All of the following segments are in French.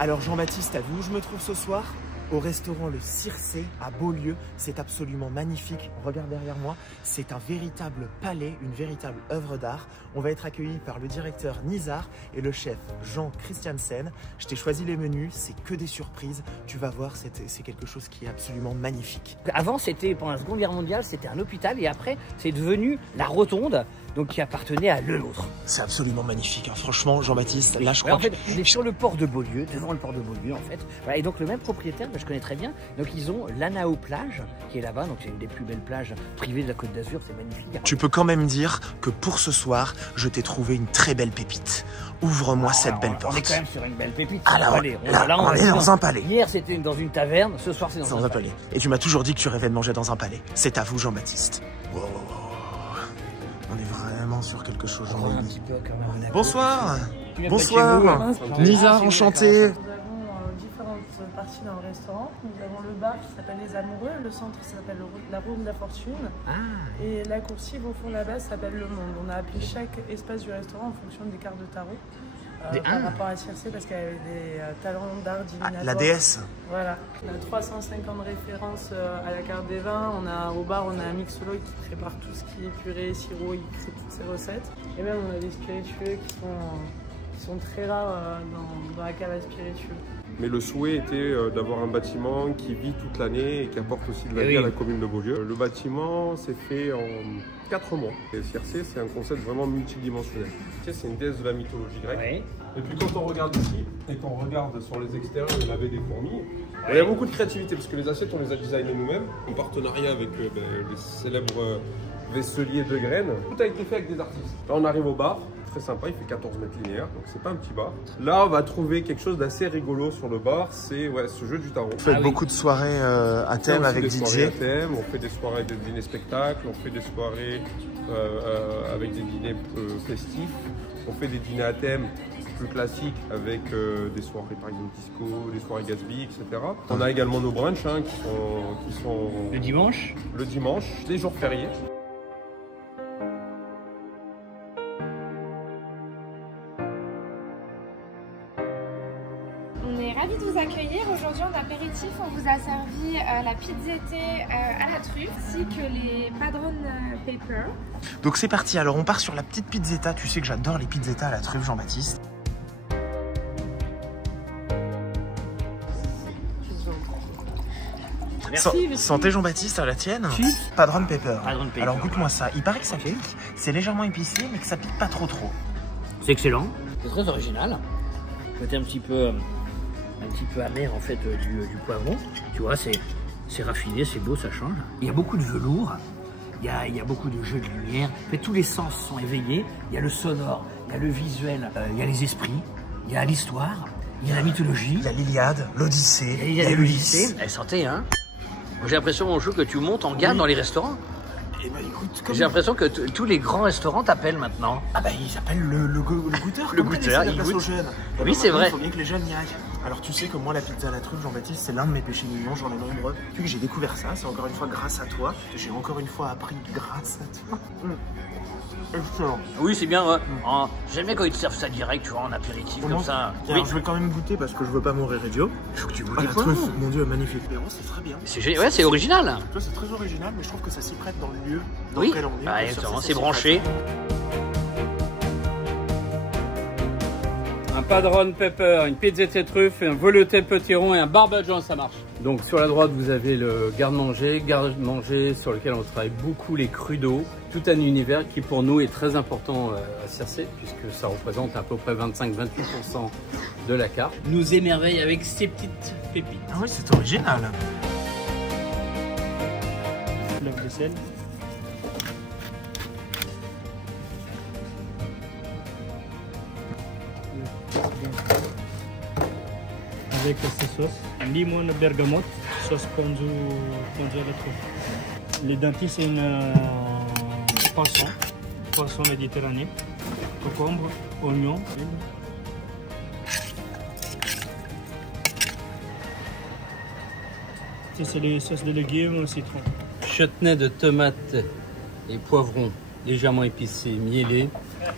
Alors Jean-Baptiste, t'as vu où je me trouve ce soir? Au restaurant Le Circé à Beaulieu. C'est absolument magnifique. Regarde derrière moi, c'est un véritable palais, une véritable œuvre d'art. On va être accueillis par le directeur Nizar et le chef Jean Christiansen. Je t'ai choisi les menus, c'est que des surprises. Tu vas voir, c'est quelque chose qui est absolument magnifique. Avant, c'était pendant la Seconde Guerre mondiale, c'était un hôpital et après, c'est devenu la rotonde, donc qui appartenait à l'autre. C'est absolument magnifique, hein. Franchement, Jean-Baptiste, là je crois en fait, on est sur le port de Beaulieu, devant le port de Beaulieu en fait. Voilà, et donc le même propriétaire, je connais très bien, donc ils ont l'Anao plage qui est là-bas, donc c'est une des plus belles plages privées de la Côte d'Azur, c'est magnifique. Tu peux quand même dire que pour ce soir, je t'ai trouvé une très belle pépite. Ouvre-moi cette belle porte. On est quand même sur une belle pépite. Alors, allez, on est dans un palais. Hier c'était dans une taverne, ce soir c'est dans un palais. Et tu m'as toujours dit que tu rêvais de manger dans un palais. C'est à vous Jean-Baptiste. Wow. On est vraiment sur quelque chose. Un petit peu quand même. Bonsoir. Bonsoir. Nizar, enchanté. Nous avons différentes parties dans le restaurant. Nous avons le bar qui s'appelle Les Amoureux, le centre qui s'appelle la Roue de la Fortune et la coursive au fond là-bas s'appelle Le Monde. On a appelé chaque espace du restaurant en fonction des cartes de tarot par rapport à Circé parce qu'elle avait des talents d'art divinatoire. La déesse. Voilà. On a 350 références à la carte des vins. Au bar, on a un mixologue qui prépare tout ce qui est purée, sirop, il crée toutes ces recettes. Et même on a des spiritueux qui sont très rares dans la cave à spiritueux. Mais le souhait était d'avoir un bâtiment qui vit toute l'année et qui apporte aussi de la vie à la commune de Beaulieu. Le bâtiment s'est fait en 4 mois. Et Circé, c'est un concept vraiment multidimensionnel. C'est une déesse de la mythologie grecque. Oui. Et puis quand on regarde ici, et qu'on regarde sur les extérieurs de la baie des fourmis, il y a beaucoup de créativité parce que les assiettes, on les a designées nous-mêmes, en partenariat avec les célèbres vaisseliers de graines. Tout a été fait avec des artistes. Là, on arrive au bar. Très sympa, il fait 14 mètres linéaires, donc c'est pas un petit bar. Là, on va trouver quelque chose d'assez rigolo sur le bar, c'est ce jeu du tarot. On fait beaucoup de soirées à thème avec DJ. On fait des soirées de dîner-spectacle, on fait des soirées avec des dîners festifs, on fait des dîners à thème plus classiques avec des soirées par exemple disco, des soirées Gatsby, etc. On a également nos brunchs qui sont le dimanche, les jours fériés. On est ravis de vous accueillir. Aujourd'hui en apéritif, on vous a servi la pizzette à la truffe ainsi que les padron pepper. Donc c'est parti, alors on part sur la petite pizzetta. Tu sais que j'adore les pizzettas à la truffe, Jean-Baptiste. Merci. Santé Jean-Baptiste, à la tienne. Padron pepper. Alors goûte-moi ça. Il paraît que ça pique. C'est légèrement épicé, mais que ça pique pas trop. C'est excellent. C'est très original. Côté un petit peu amer en fait du poivron. Tu vois, c'est raffiné, c'est beau, ça change. Il y a beaucoup de velours. Il y a beaucoup de jeux de lumière. En fait, tous les sens sont éveillés. Il y a le sonore, il y a le visuel, il y a les esprits, il y a l'histoire, il y a la mythologie. Il y a l'Iliade, l'Odyssée, il y a l'Ulysse. Santé, hein. J'ai l'impression, mon chou, que tu montes en gamme dans les restaurants. Eh ben, écoute, j'ai l'impression que tous les grands restaurants t'appellent maintenant. Ah bah ils appellent le goûteur. Le goûteur, il goûte aux jeunes. Oui, c'est vrai. Il faut bien que les jeunes y aillent. Alors tu sais que moi la pizza à la truffe, Jean-Baptiste, c'est l'un de mes péchés mignons, j'en ai nombreux. Depuis que j'ai découvert ça, c'est encore une fois grâce à toi. J'ai encore une fois appris grâce à toi. Excellent. Oui, c'est bien. J'aime bien quand ils te servent ça direct, tu vois, en apéritif, comme ça. Alors, je vais quand même goûter parce que je veux pas mourir idiot. Il faut que tu goûtes la truffe, mon dieu, magnifique. Mais c'est très bien. C'est original. Tu vois, c'est très original, mais je trouve que ça s'y prête dans le lieu dans oui, lequel on est. C'est branché. Un padron pepper, une pizzette truffe, un velouté petit rond et un barbagian, ça marche. Donc sur la droite, vous avez le garde-manger sur lequel on travaille beaucoup les crus d'eau. Tout un univers qui pour nous est très important à Circé, puisque ça représente à peu près 25-28% de la carte. Nous émerveille avec ces petites pépites. Ah oui, c'est original. Lave-vaisselle. Avec ces sauces, limon bergamote, sauce ponzu à la truffe. Les dentistes, c'est une poisson méditerranéen, concombre, oignon. Ça, c'est les sauces de légumes, citron. Chutney de tomates et poivrons légèrement épicés, mielés,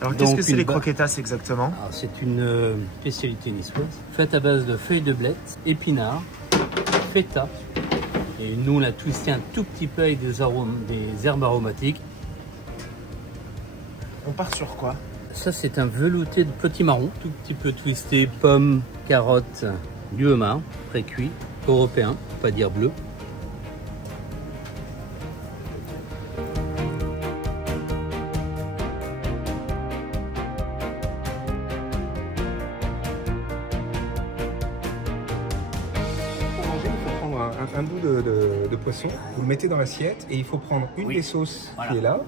Alors qu'est-ce que c'est les croquetas exactement? C'est une spécialité niçoise, faite à base de feuilles de blette, épinards, feta. Et nous on l'a twisté un tout petit peu avec des herbes aromatiques. On part sur quoi? Ça c'est un velouté de potimarron, tout petit peu twisté, pommes, carottes, du homard, pré-cuit, européen, pas dire bleu. Un bout de poisson, vous le mettez dans l'assiette et il faut prendre une des sauces qui est là.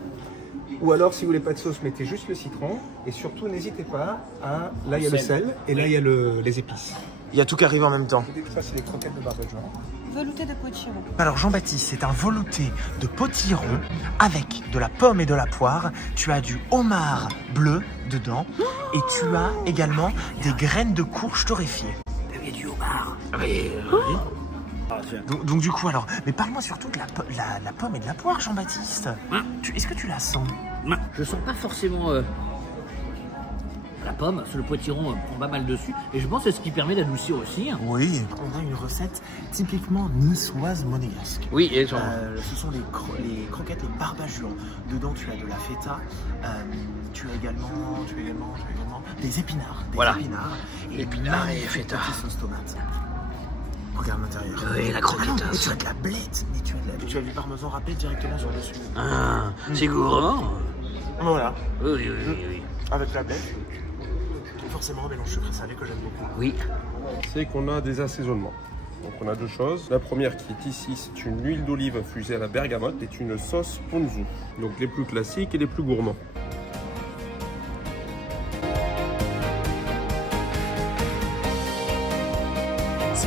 Ou alors si vous voulez pas de sauce, mettez juste le citron. Et surtout n'hésitez pas à... Là il y a le sel et là il y a les épices. Il y a tout qui arrive en même temps. Ça c'est les croquettes de barbecue. Velouté de potiron. Alors Jean-Baptiste, c'est un velouté de potiron avec de la pomme et de la poire. Tu as du homard bleu dedans et tu as également des graines de courge torréfiées. Il y a du homard. Donc du coup alors, mais parle-moi surtout de la pomme et de la poire, Jean-Baptiste. Est-ce que tu la sens? Je sens pas forcément la pomme, parce que le potiron prend pas mal dessus. Et je pense que c'est ce qui permet d'adoucir aussi. Oui, on a une recette typiquement niçoise monégasque. Oui, et genre... ce sont les croquettes et barbajuan. Dedans tu as de la feta, tu as également des épinards. Épinards et feta. Sauce tomate. Regarde l'intérieur. Oui, la croquette. Mais tu as de la blette. Tu as du parmesan râpé directement sur le dessus. Ah, c'est gourmand. Voilà. Oui. Avec la blette. Forcément un mélange sucré-salé que j'aime beaucoup. Oui. C'est qu'on a des assaisonnements. Donc on a deux choses. La première qui est ici, c'est une huile d'olive infusée à la bergamote et une sauce ponzu. Donc les plus classiques et les plus gourmands.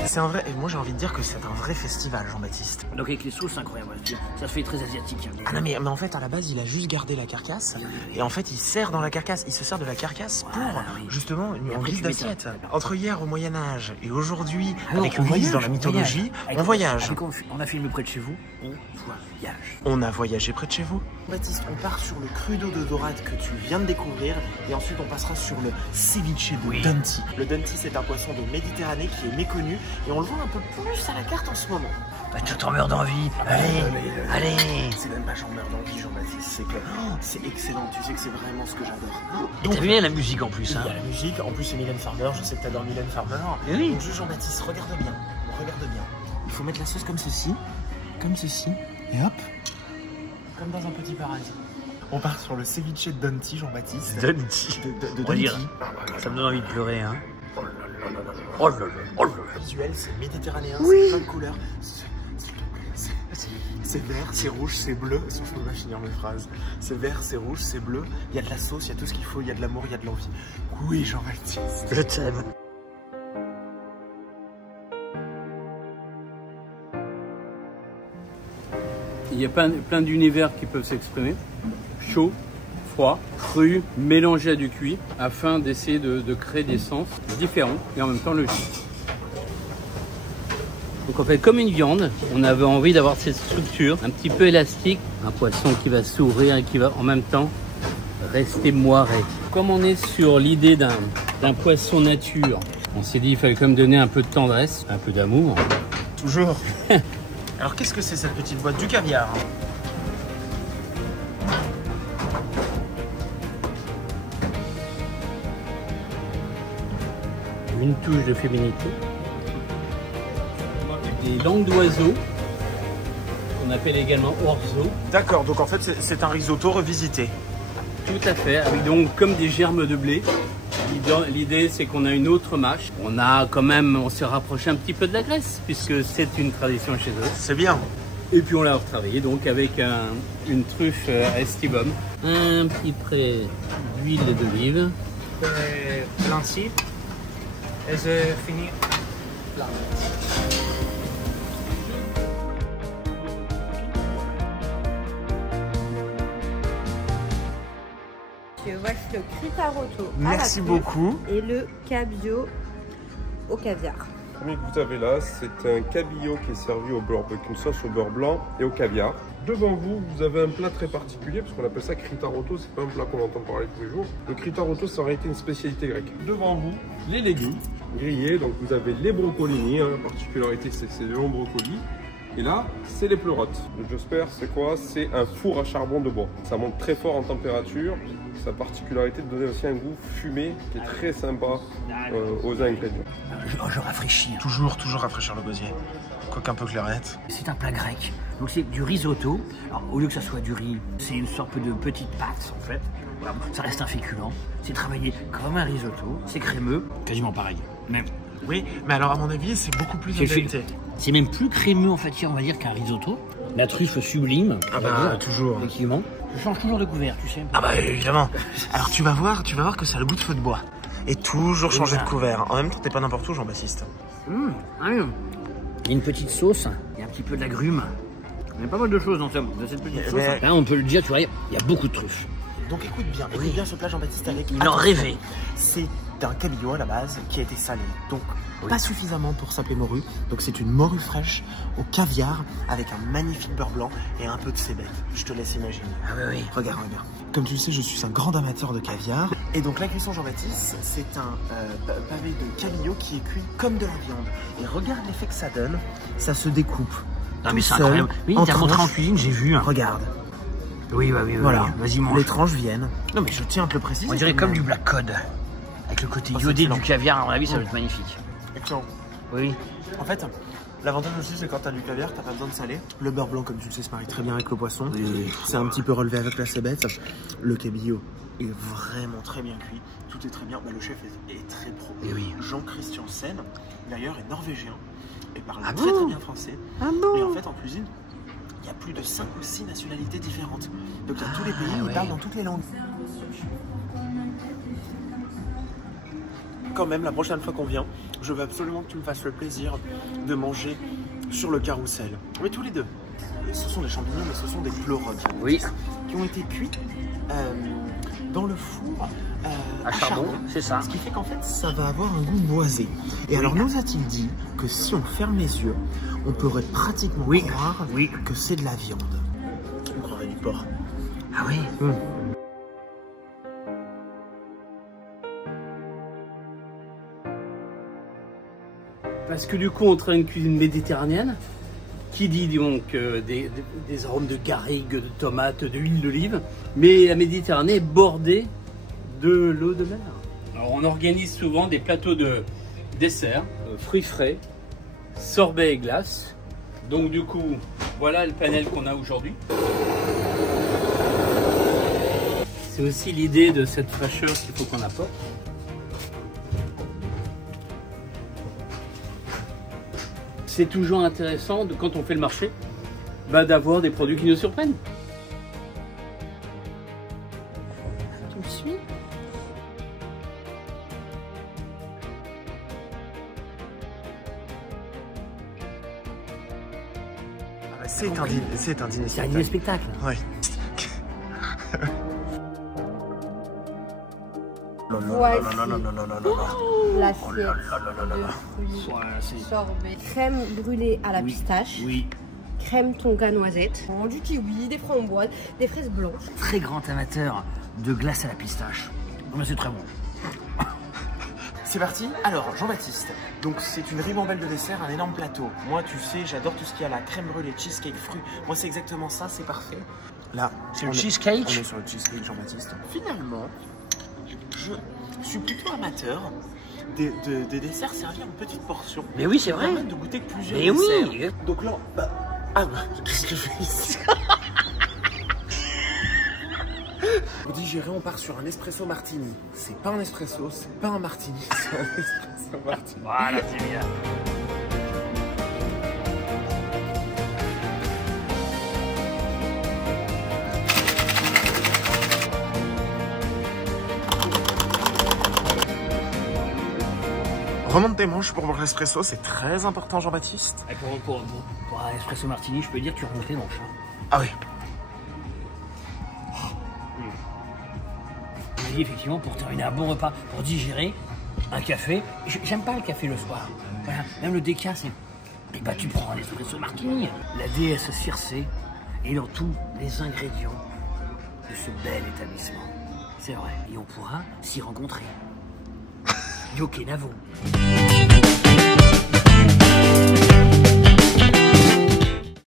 C'est un vrai, et moi j'ai envie de dire que c'est un vrai festival, Jean-Baptiste. Donc avec les sauces incroyables, ça fait très asiatique. Ah non mais en fait à la base il a juste gardé la carcasse et en fait il sert dans la carcasse, il se sert de la carcasse pour justement une guise d'assiette. Entre hier au Moyen-Âge et aujourd'hui avec Ulysse dans la mythologie, on voyage. On a filmé près de chez vous, on voyage. On a voyagé près de chez vous. Baptiste, on part sur le crudo de dorade que tu viens de découvrir et ensuite on passera sur le ceviche de Denti. Le Denti c'est un poisson de Méditerranée qui est méconnu et on le voit un peu plus à la carte en ce moment. Bah, tu t'en meurs d'envie. Allez. C'est même pas j'en meurs d'envie, Jean-Baptiste. C'est que c'est excellent. Tu sais que c'est vraiment ce que j'adore. Et t'as bien la musique en plus. Il y a la musique. En plus, c'est Mylène Farmer. Je sais que t'adores Mylène Farmer. Oui. Donc, Jean-Baptiste, regarde bien. Il faut mettre la sauce comme ceci. Et hop. Comme dans un petit paradis. On part sur le ceviche de Denti, Jean-Baptiste. Denti. De On va dire. Denti. Ça me donne envie de pleurer, hein. Le visuel, c'est méditerranéen, c'est plein de couleurs. C'est vert, c'est rouge, c'est bleu. Je peux pas finir mes phrases. C'est vert, c'est rouge, c'est bleu. Il y a de la sauce, il y a tout ce qu'il faut, il y a de l'amour, il y a de l'envie. Oui, Jean-Baptiste. Je t'aime. Il y a plein d'univers qui peuvent s'exprimer. Chaud, froid, cru, mélangé à du cuit, afin d'essayer de créer des sens différents et en même temps logiques. Donc en fait, comme une viande, on avait envie d'avoir cette structure un petit peu élastique, un poisson qui va s'ouvrir et qui va en même temps rester moiré. Comme on est sur l'idée d'un poisson nature, on s'est dit qu'il fallait quand même donner un peu de tendresse, un peu d'amour. Toujours. Alors qu'est-ce que c'est cette petite boîte? Du caviar. Une touche de féminité. Des langues d'oiseaux, qu'on appelle également orzo. D'accord, donc en fait c'est un risotto revisité. Tout à fait, avec donc comme des germes de blé. L'idée c'est qu'on a une autre mâche. On s'est rapproché un petit peu de la Grèce, puisque c'est une tradition chez eux. C'est bien. Et puis on l'a retravaillé donc avec une truffe à estibum. Un petit trait d'huile d'olive. Blanci. Et je finis là. Voici le critarotto. Merci beaucoup. Et le cabillaud au caviar. Le premier que vous avez là, c'est un cabillaud qui est servi au beurre, avec une sauce au beurre blanc et au caviar. devant vous, vous avez un plat très particulier, parce qu'on appelle ça kritaroto, c'est pas un plat qu'on entend parler tous les jours. Le kritaroto, ça aurait été une spécialité grecque. Devant vous, les légumes grillés, donc vous avez les brocolini, hein, la particularité c'est les longs brocolis. Et là, c'est les pleurotes. Le Josper, c'est quoi? C'est un four à charbon de bois. Ça monte très fort en température. Sa particularité de donner aussi un goût fumé qui est très sympa aux ingrédients. Je rafraîchis. Hein. Toujours rafraîchir le gosier. Quoique un peu clairette. C'est un plat grec. Donc c'est du risotto. Alors au lieu que ça soit du riz, c'est une sorte de petite pâte en fait. Voilà. Ça reste un féculent. C'est travaillé comme un risotto. C'est crémeux. Quasiment pareil. Même. Oui, mais alors à mon avis, c'est beaucoup plus indemnité. C'est même plus crémeux en fait, on va dire, qu'un risotto. La truffe sublime. Ah bah toujours. Effectivement. Je change toujours de couvert, tu sais. Ah bah évidemment. Alors tu vas voir que ça a le goût de feu de bois. Et toujours changer de couvert. En même temps, t'es pas n'importe où, Jean-Baptiste. Ah oui. Il y a une petite sauce, il y a un petit peu d'agrumes. Il y a pas mal de choses dans cette petite sauce. Là, on peut le dire, tu vois, il y a beaucoup de truffes. Donc écoute bien ce plat, Jean-Baptiste, avec... Il en rêvait. C'est un cabillaud à la base qui a été salé. Donc pas suffisamment pour s'appeler morue. Donc c'est une morue fraîche au caviar avec un magnifique beurre blanc et un peu de cébette. Je te laisse imaginer. Ah oui. Regarde. Comme tu le sais, je suis un grand amateur de caviar. Et donc la cuisson Jean-Baptiste, c'est un pavé de cabillaud qui est cuit comme de la viande. Et regarde l'effet que ça donne. Ça se découpe. Non mais c'est incroyable. Oui, t'as montré en cuisine, j'ai vu. Regarde. Oui. Voilà. Vas-y, mange. Les tranches viennent. Non mais je tiens à te le préciser. On dirait comme du black cod. Avec le côté iodé du caviar, à mon avis, ça va être magnifique. Excellent. Oui. En fait, l'avantage aussi, c'est quand t'as du caviar, t'as pas besoin de saler. Le beurre blanc, comme tu le sais, se marie très bien avec le poisson. Oui. C'est un petit peu relevé avec la cébette. Le cabillaud est vraiment très bien cuit. Tout est très bien. Bah, le chef est très pro. Et oui. Jean-Christian Sen, d'ailleurs, est norvégien et parle très bien français. Et en fait, en cuisine, il y a plus de 5 ou 6 nationalités différentes. Donc, dans tous les pays, ils parlent dans toutes les langues. Quand même, la prochaine fois qu'on vient, je veux absolument que tu me fasses le plaisir de manger sur le carrousel. Mais tous les deux. Ce sont des champignons, mais ce sont des pleurotes. Oui. Qui ont été cuits dans le four à charbon. C'est ça. Ce qui fait qu'en fait, ça va avoir un goût boisé. Et alors, nous a-t-il dit que si on ferme les yeux, on pourrait pratiquement croire que c'est de la viande. On croirait du porc. Ah oui. Parce que du coup, on traîne une cuisine méditerranéenne qui dit donc des arômes de garrigue, de tomates, d'huile d'olive. Mais la Méditerranée est bordée de l'eau de mer. Alors, on organise souvent des plateaux de dessert, fruits frais, sorbet et glace. Donc du coup, voilà le panel qu'on a aujourd'hui. C'est aussi l'idée de cette fraîcheur qu'il faut qu'on apporte. C'est toujours intéressant, quand on fait le marché, d'avoir des produits qui nous surprennent. Tu me suis? C'est un dîner spectacle. C'est un dîner spectacle. Oui. Voici l'assiette de fruits sorbet. Crème brûlée à la pistache. Oui. Crème tonka noisette. Du kiwi, des framboises, des fraises blanches. Très grand amateur de glace à la pistache. Mais c'est très bon. C'est parti. Alors, Jean-Baptiste, donc c'est une ribambelle de dessert, un énorme plateau. Moi, tu sais, j'adore tout ce qu'il y a là, crème brûlée, cheesecake, fruits. Moi, c'est exactement ça, c'est parfait. Là, c'est le cheesecake. On est sur le cheesecake, Jean-Baptiste. Finalement, je suis plutôt amateur des desserts servis en petites portions. Mais oui, c'est vrai. De goûter plusieurs desserts. Oui. Donc là, qu'est-ce que je fais ici? Pour digérer, on part sur un espresso martini. C'est pas un espresso, c'est pas un martini, c'est un espresso martini. Voilà, c'est bien. Remonte tes manches pour boire l'espresso, c'est très important, Jean-Baptiste. Pour un espresso martini, je peux dire que tu remontes les manches. Ah oui. Effectivement, pour terminer un bon repas, pour digérer, un café. J'aime pas le café le soir. Voilà. Même le déca, c'est... Et tu prends un espresso martini. La déesse Circé et dans tous les ingrédients de ce bel établissement. C'est vrai. Et on pourra s'y rencontrer. Yokenavo.